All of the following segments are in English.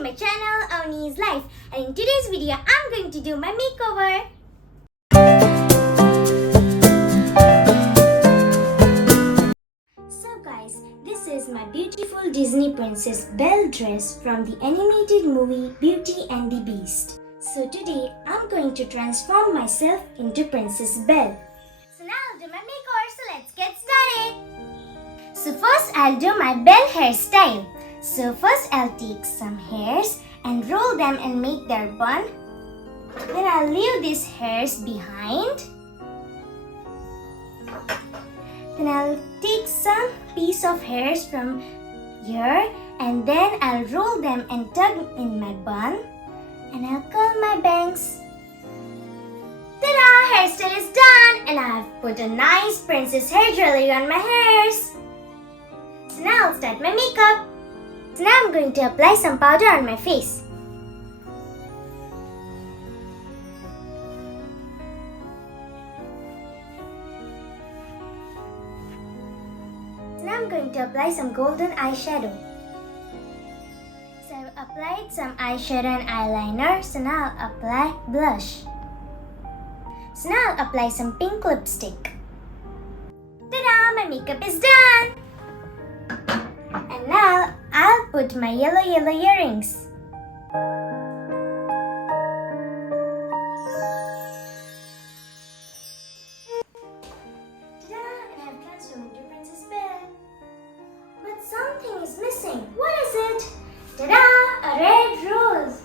to my channel Avani's Life, and in today's video I'm going to do my makeover. So guys, this is my beautiful Disney princess Belle dress from the animated movie Beauty and the Beast. So today I'm going to transform myself into Princess Belle. So now I'll do my makeover, so let's get started. So first I'll do my Belle hairstyle. So first I'll take some hairs and roll them and make their bun. Then I'll leave these hairs behind. Then I'll take some piece of hairs from here and then I'll roll them and tuck in my bun. And I'll curl my bangs. Ta-da! Hairstyle is done and I've put a nice princess hair jewelry on my hairs. So now I'll start my makeup. So now I'm going to apply some powder on my face. So now I'm going to apply some golden eyeshadow. So I've applied some eyeshadow and eyeliner. So now I'll apply blush. So now I'll apply some pink lipstick. Ta-da! My makeup is done! And now I'll put my yellow earrings. Ta-da! And I've transformed into Princess Belle. But something is missing. What is it? Ta-da! A red rose.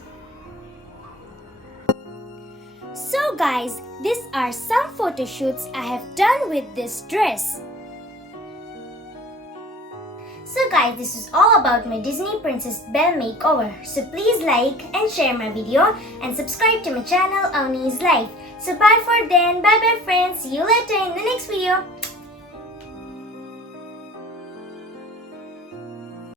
So guys, these are some photo shoots I have done with this dress. So guys, this is all about my Disney Princess Belle makeover. So please like and share my video and subscribe to my channel Avani's Life. So bye for then. Bye bye friends. See you later in the next video.